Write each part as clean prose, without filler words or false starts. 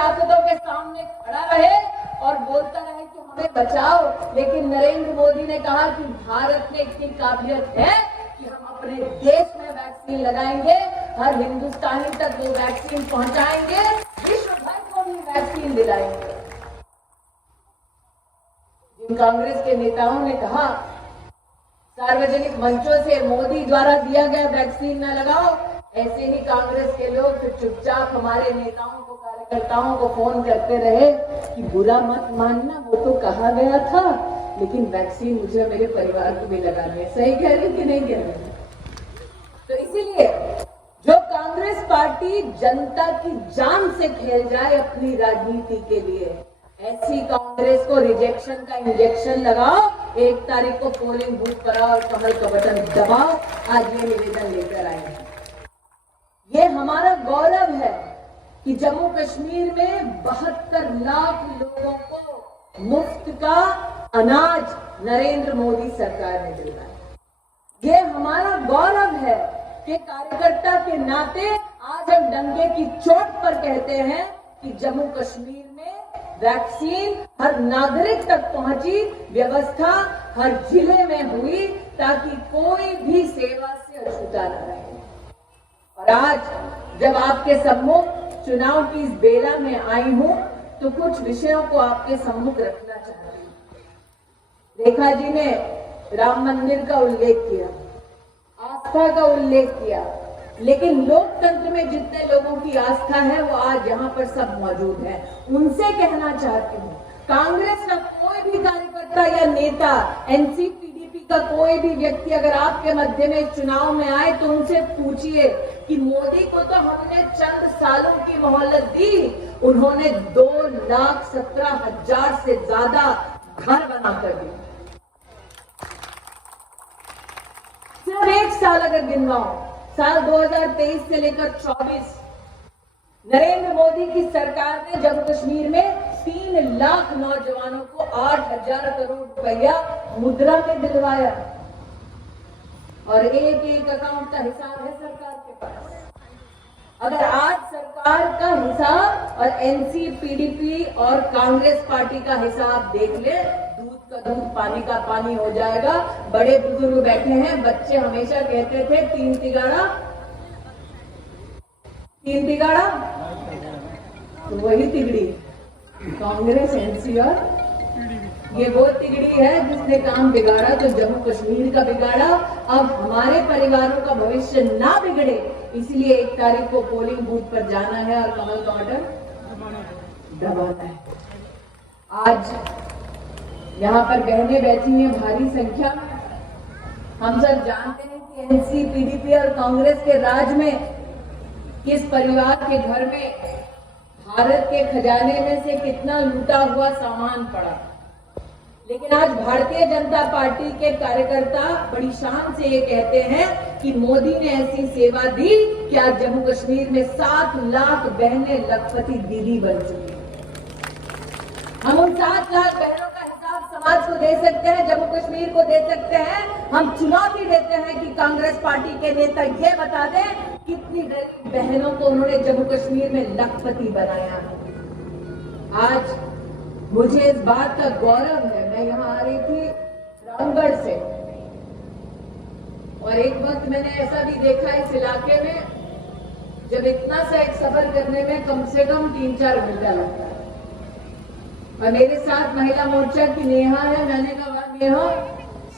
ताकतों के सामने खड़ा रहे और बोलता रहे कि हमें बचाओ। लेकिन नरेंद्र मोदी ने कहा कि भारत में इतनी काबिलियत है कि हम अपने देश में वैक्सीन लगाएंगे, हर हिंदुस्तानी तक वो वैक्सीन पहुंचाएंगे, विश्व भर को भी वैक्सीन दिलाएंगे। जिन कांग्रेस के नेताओं ने कहा सार्वजनिक मंचों से मोदी द्वारा दिया गया वैक्सीन न लगाओ, ऐसे ही कांग्रेस के लोग फिर चुपचाप हमारे नेताओं को, कार्यकर्ताओं को फोन करते रहे कि बुरा मत मानना, वो तो कहा गया था, लेकिन वैक्सीन मुझे मेरे परिवार को भी लगानी है। सही कह रही कि नहीं कह रही? तो इसीलिए जो कांग्रेस पार्टी जनता की जान से खेल जाए अपनी राजनीति के लिए, ऐसी कांग्रेस को रिजेक्शन का इंजेक्शन लगाओ, 1 तारीख को पोलिंग बूथ पर आओ और कमल का बटन दबाओ। आज ये निवेदन लेकर आए हैं। ये हमारा गौरव है कि जम्मू कश्मीर में 72 लाख लोगों को मुफ्त का अनाज नरेंद्र मोदी सरकार ने दिया है। ये हमारा गौरव है कि कार्यकर्ता के नाते आज हम डंके की चोट पर कहते हैं कि जम्मू कश्मीर में वैक्सीन हर नागरिक तक पहुंची, व्यवस्था हर जिले में हुई ताकि कोई भी सेवा से अछूता न रहे। और आज जब आपके सम्मुख चुनाव की इस बेला में आई हूं तो कुछ विषयों को आपके सम्मुख रखना चाहती हूं। रेखा जी ने राम मंदिर का उल्लेख किया, आस्था का उल्लेख किया, लेकिन लोकतंत्र में जितने लोगों की आस्था है वो आज यहाँ पर सब मौजूद है। उनसे कहना चाहती हूँ, कांग्रेस का कोई भी कार्यकर्ता या नेता, एनसीपीडीपी का कोई भी व्यक्ति अगर आपके मध्य में चुनाव में आए तो उनसे पूछिए कि मोदी को तो हमने चंद सालों की मोहलत दी, उन्होंने 2,17,000 से ज्यादा घर बनाकर दिए। सिर्फ 1 साल अगर गिनवाओ, साल 2023 से लेकर 24, नरेंद्र मोदी की सरकार ने जम्मू कश्मीर में 3 लाख नौजवानों को 8,000 करोड़ रुपया मुद्रा में दिलवाया और एक अकाउंट का हिसाब है सरकार के पास। अगर आज सरकार का हिसाब और एनसीपीडीपी और कांग्रेस पार्टी का हिसाब देख ले, दूध का दूध, पानी का पानी हो जाएगा। बड़े बुजुर्ग बैठे हैं, बच्चे हमेशा कहते थे 3 तिगाड़ा, तो वही तिगड़ी कांग्रेस, एनसी और ये वो तिगड़ी है जिसने काम बिगाड़ा, तो जम्मू कश्मीर का बिगाड़ा। अब हमारे परिवारों का भविष्य ना बिगड़े, इसलिए 1 तारीख को पोलिंग बूथ पर जाना है और कमल का बटन दबाना है। आज यहाँ पर बहनें बैठी हैं भारी संख्या में। हम सब जानते हैं कि एनसीपीडीपी और कांग्रेस के राज में किस परिवार के घर में भारत के खजाने में से कितना लूटा हुआ सामान पड़ा। लेकिन आज भारतीय जनता पार्टी के कार्यकर्ता बड़ी शान से ये कहते हैं कि मोदी ने ऐसी सेवा दी कि आज जम्मू कश्मीर में 7 लाख बहनें लखपति दीदी बन चुकी हैं। हम उन 7 लाख बहनों का हिसाब समाज को दे सकते हैं, जम्मू कश्मीर को दे सकते हैं। हम चुनौती देते हैं कि कांग्रेस पार्टी के नेता ये बता दें कितनी गरीब बहनों को उन्होंने जम्मू कश्मीर में लखपति बनाया है। आज मुझे इस बात का गौरव है, मैं यहाँ आ रही थी रामगढ़ से और एक वक्त मैंने ऐसा भी देखा इस इलाके में जब इतना सा एक सफर करने में कम से कम 3-4 घंटा लगता है। और मेरे साथ महिला मोर्चा की नेहा है। मैंने कहा नेहा,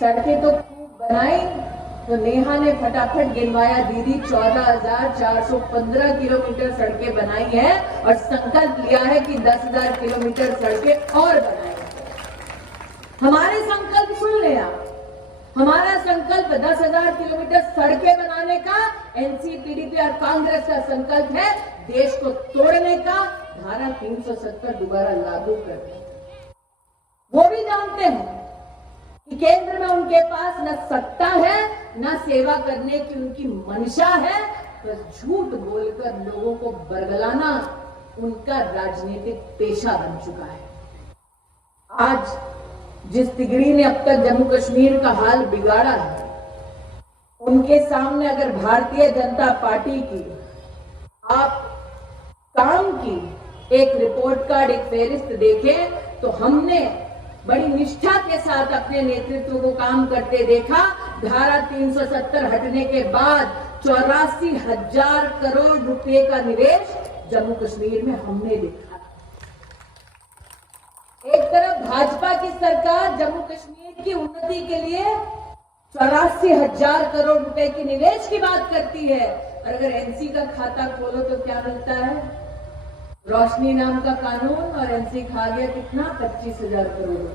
सड़कें तो खूब बनाई, तो नेहा ने फटाफट गिनवाया, दीदी 14,415 किलोमीटर सड़कें बनाई है और संकल्प लिया है कि 10,000 किलोमीटर सड़कें और बनाएंगे। हमारे संकल्प सुन लिया, हमारा संकल्प 10,000 किलोमीटर सड़कें बनाने का, एनसीपीडीपी और कांग्रेस का संकल्प है देश को तोड़ने का, धारा 370 दोबारा लागू करने। वो भी जानते हैं कि केंद्र में उनके पास न सत्ता है न सेवा करने की उनकी मंशा है, तो झूठ बोलकर लोगों को बरगलाना उनका राजनीतिक पेशा बन चुका है। आज जिस तिगड़ी ने अब तक जम्मू कश्मीर का हाल बिगाड़ा है, उनके सामने अगर भारतीय जनता पार्टी की आप काम की एक रिपोर्ट कार्ड, एक फेहरिस्त देखें तो हमने बड़ी निष्ठा के साथ अपने नेतृत्व को काम करते देखा। धारा 370 हटने के बाद 84,000 करोड़ रुपए का निवेश जम्मू कश्मीर में हमने देखा। एक तरफ भाजपा की सरकार जम्मू कश्मीर की उन्नति के लिए 84,000 करोड़ रुपए की निवेश की बात करती है, और अगर एनसी का खाता खोलो तो क्या मिलता है? रोशनी नाम का कानून, और एनसी खा गया कितना? 25,000 करोड़।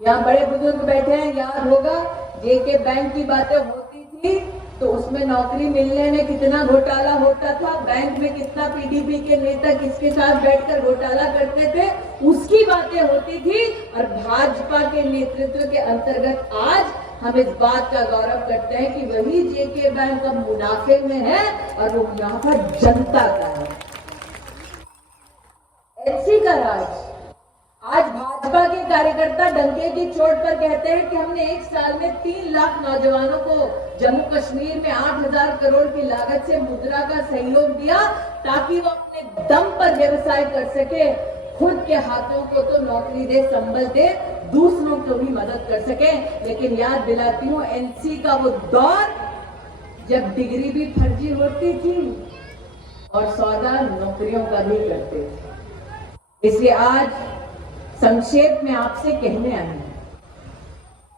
यहाँ बड़े बुजुर्ग बैठे हैं, याद होगा जेके बैंक की बातें होती थी तो उसमें नौकरी मिलने में कितना घोटाला होता था, बैंक में कितना पीडीपी के नेता किसके साथ बैठकर घोटाला करते थे, उसकी बातें होती थी। और भाजपा के नेतृत्व के अंतर्गत आज हम इस बात का गौरव करते हैं कि वही जेके बैंक अब मुनाफे में है और वो मुनाफा जनता का है। एनसी का राज। आज भाजपा के कार्यकर्ता डंके की चोट पर कहते हैं कि हमने एक साल में 3 लाख नौजवानों को जम्मू कश्मीर में 8,000 करोड़ की लागत से मुद्रा का सहयोग दिया ताकि वो अपने दम पर व्यवसाय कर सके, खुद के हाथों को तो नौकरी दे, संबल दे, दूसरों को भी मदद कर सके। लेकिन याद दिलाती हूँ एनसी का वो दौर जब डिग्री भी फर्जी होती थी और सौदा नौकरियों का भी करते थे। इसलिए आज संक्षेप में आपसे कहने आए हैं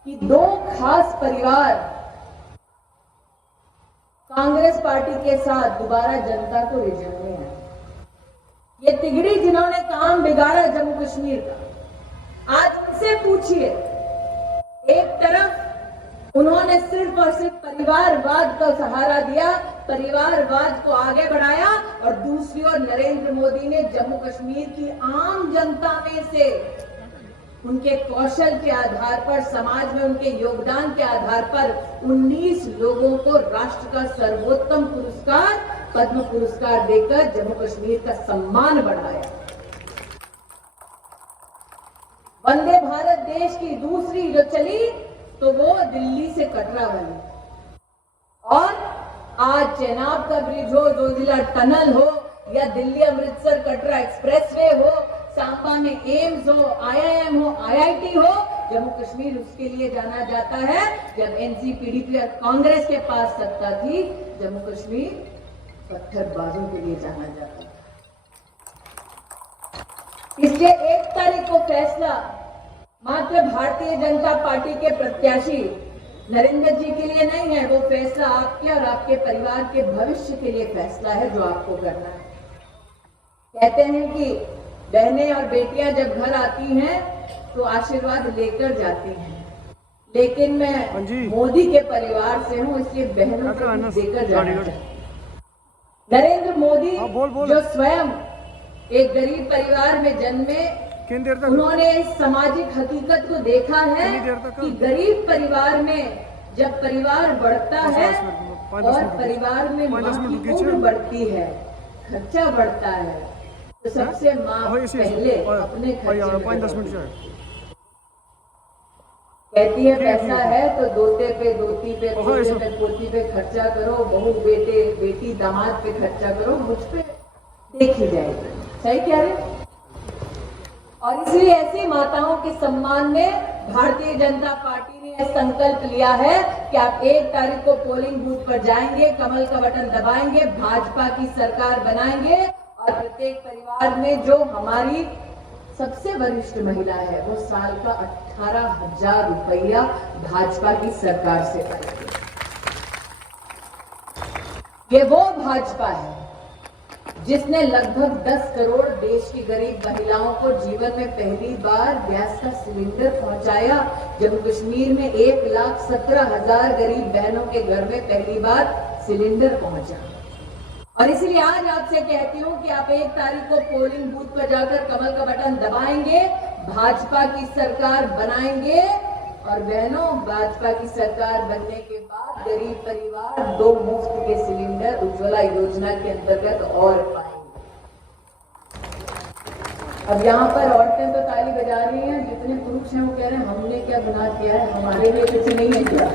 कि 2 खास परिवार कांग्रेस पार्टी के साथ दोबारा जनता को रिझाने हैं। ये तिगड़ी जिन्होंने काम बिगाड़ा जम्मू कश्मीर का, आज उनसे पूछिए। एक तरफ उन्होंने सिर्फ और सिर्फ परिवारवाद का सहारा दिया, परिवारवाद को आगे बढ़ाया, और दूसरी ओर नरेंद्र मोदी ने जम्मू कश्मीर की आम जनता में से उनके कौशल के आधार पर, समाज में उनके योगदान के आधार पर 19 लोगों को राष्ट्र का सर्वोत्तम पुरस्कार पद्म पुरस्कार देकर जम्मू कश्मीर का सम्मान बढ़ाया। वंदे भारत देश की दूसरी जो चली तो वो दिल्ली से कटरा बनी, और आज चेनाब का ब्रिज हो, जोजिला टनल हो, या दिल्ली अमृतसर कटरा एक्सप्रेसवे हो, सांबा में एम्स हो, आईआईएम हो, आईआईटी हो, जम्मू कश्मीर उसके लिए जाना जाता है। जब एनसी पीडीपी और कांग्रेस के पास सत्ता थी, जम्मू कश्मीर पत्थरबाजों के लिए जाना जाता है। इसलिए 1 तारीख को फैसला मात्र भारतीय जनता पार्टी के प्रत्याशी नरेंद्र जी के लिए नहीं है, वो फैसला आपके और आपके परिवार के भविष्य के लिए फैसला है जो आपको करना है। कहते हैं कि बहनें और बेटियां जब घर आती हैं तो आशीर्वाद लेकर जाती हैं, लेकिन मैं मोदी के परिवार से हूं, इसलिए बहनों को देकर जाना चाहती हूं। नरेंद्र मोदी जो स्वयं एक गरीब परिवार में जन्मे, उन्होंने इस सामाजिक हकीकत को देखा है कि गरीब परिवार में जब परिवार बढ़ता है और परिवार में माँ की उम्र बढ़ती है, खर्चा बढ़ता है, तो सबसे माँ पहले अपने खर्चे कहती है पैसा है तो दोते पे, दोती पे, पोते पे, पोती पे खर्चा करो, बहू बेटे बेटी दामाद पे खर्चा करो, मुझ पे देखी जाएगी। सही कह रहे? और इसलिए ऐसी माताओं के सम्मान में भारतीय जनता पार्टी ने यह संकल्प लिया है कि आप 1 तारीख को पोलिंग बूथ पर जाएंगे, कमल का बटन दबाएंगे, भाजपा की सरकार बनाएंगे, और प्रत्येक परिवार में जो हमारी सबसे वरिष्ठ महिला है वो साल का 18,000 रुपया भाजपा की सरकार से पाएगी। ये वो भाजपा है जिसने लगभग 10 करोड़ देश की गरीब महिलाओं को जीवन में पहली बार गैस का सिलेंडर पहुंचाया। जम्मू कश्मीर में 1,17,000 गरीब बहनों के घर में पहली बार सिलेंडर पहुंचा। और इसलिए आज आपसे कहती हूं कि आप 1 तारीख को पोलिंग बूथ पर जाकर कमल का बटन दबाएंगे, भाजपा की सरकार बनाएंगे, और बहनों भाजपा की सरकार बनने के बाद गरीब परिवार 2 मुफ्त के सिलेंडर उज्ज्वला योजना के अंतर्गत और पाएंगे। अब यहाँ पर औरतें तो ताली बजा रही हैं, जितने पुरुष हैं वो कह रहे हैं हमने क्या गुनाह किया है, हमारे लिए कुछ नहीं है किया।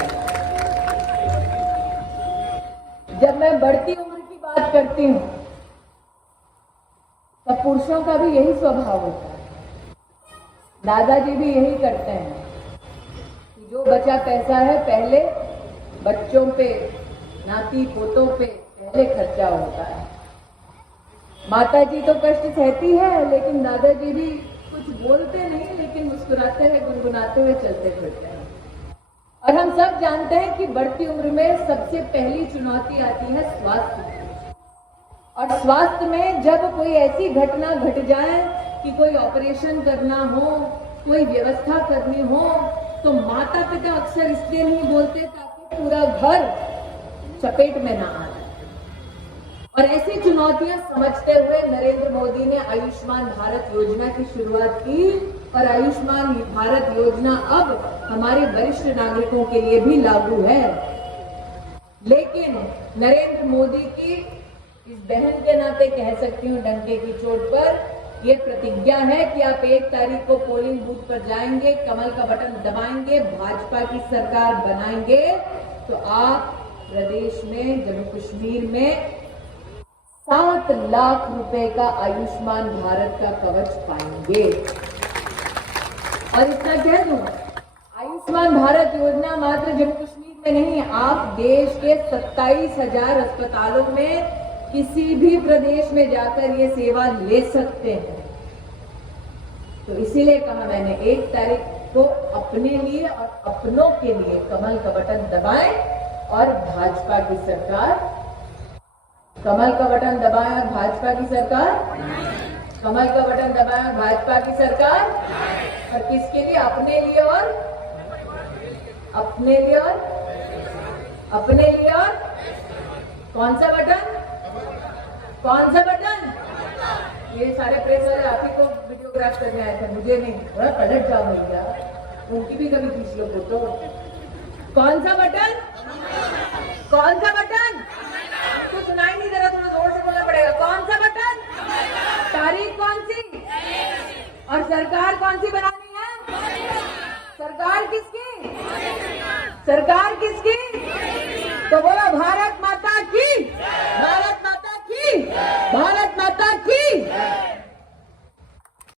जब मैं बढ़ती उम्र की बात करती हूँ तब पुरुषों का भी यही स्वभाव होता है। दादाजी भी यही करते हैं कि जो बचा पैसा है पहले बच्चों पे, नाती पोतों पे पहले खर्चा होता है। माताजी तो कष्ट सहती है, लेकिन दादाजी भी कुछ बोलते नहीं, लेकिन मुस्कुराते हुए गुनगुनाते हुए चलते फिरते हैं। और हम सब जानते हैं कि बढ़ती उम्र में सबसे पहली चुनौती आती है स्वास्थ्य की। और स्वास्थ्य में जब कोई ऐसी घटना घट जाए कि कोई ऑपरेशन करना हो, कोई व्यवस्था करनी हो, तो माता पिता अक्सर इसलिए नहीं बोलते ताकि पूरा घर चपेट में ना आ जाए। और ऐसी चुनौतियां समझते हुए नरेंद्र मोदी ने आयुष्मान भारत योजना की शुरुआत की। और आयुष्मान भारत योजना अब हमारे वरिष्ठ नागरिकों के लिए भी लागू है। लेकिन नरेंद्र मोदी की इस बहन के नाते कह सकती हूँ डंके की चोट पर, यह प्रतिज्ञा है कि आप 1 तारीख को पोलिंग बूथ पर जाएंगे, कमल का बटन दबाएंगे, भाजपा की सरकार बनाएंगे, तो आप प्रदेश में, जम्मू कश्मीर में 7 लाख रुपए का आयुष्मान भारत का कवच पाएंगे। और इतना कह दूं, आयुष्मान भारत योजना मात्र जम्मू कश्मीर में नहीं, आप देश के 27,000 अस्पतालों में किसी भी प्रदेश में जाकर ये सेवा ले सकते हैं। तो इसीलिए कहा मैंने 1 तारीख को अपने लिए और अपनों के लिए कमल का बटन दबाएं और भाजपा की सरकार, कमल का बटन दबाएं और भाजपा की सरकार, कमल का बटन दबाएं और भाजपा की सरकार। और किसके लिए? अपने लिए और अपने लिए और अपने लिए। और कौन सा बटन? कौन सा बटन? ये सारे प्रेस वाले आप ही को वीडियोग्राफ करने आए थे, मुझे नहीं। थोड़ा पलट जाओ भैया, उनकी भी कभी खींच लो फोटो। कौन सा बटन? कौन सा बटन? आपको सुनाई नहीं दे रहा, थोड़ा जोर से बोलना पड़ेगा। कौन सा बटन? तारीख कौन सी? और सरकार कौन सी बनानी है? सरकार किसकी? सरकार किसकी? तो बोलो भारत माता की, भारत माता की, भारत माता की।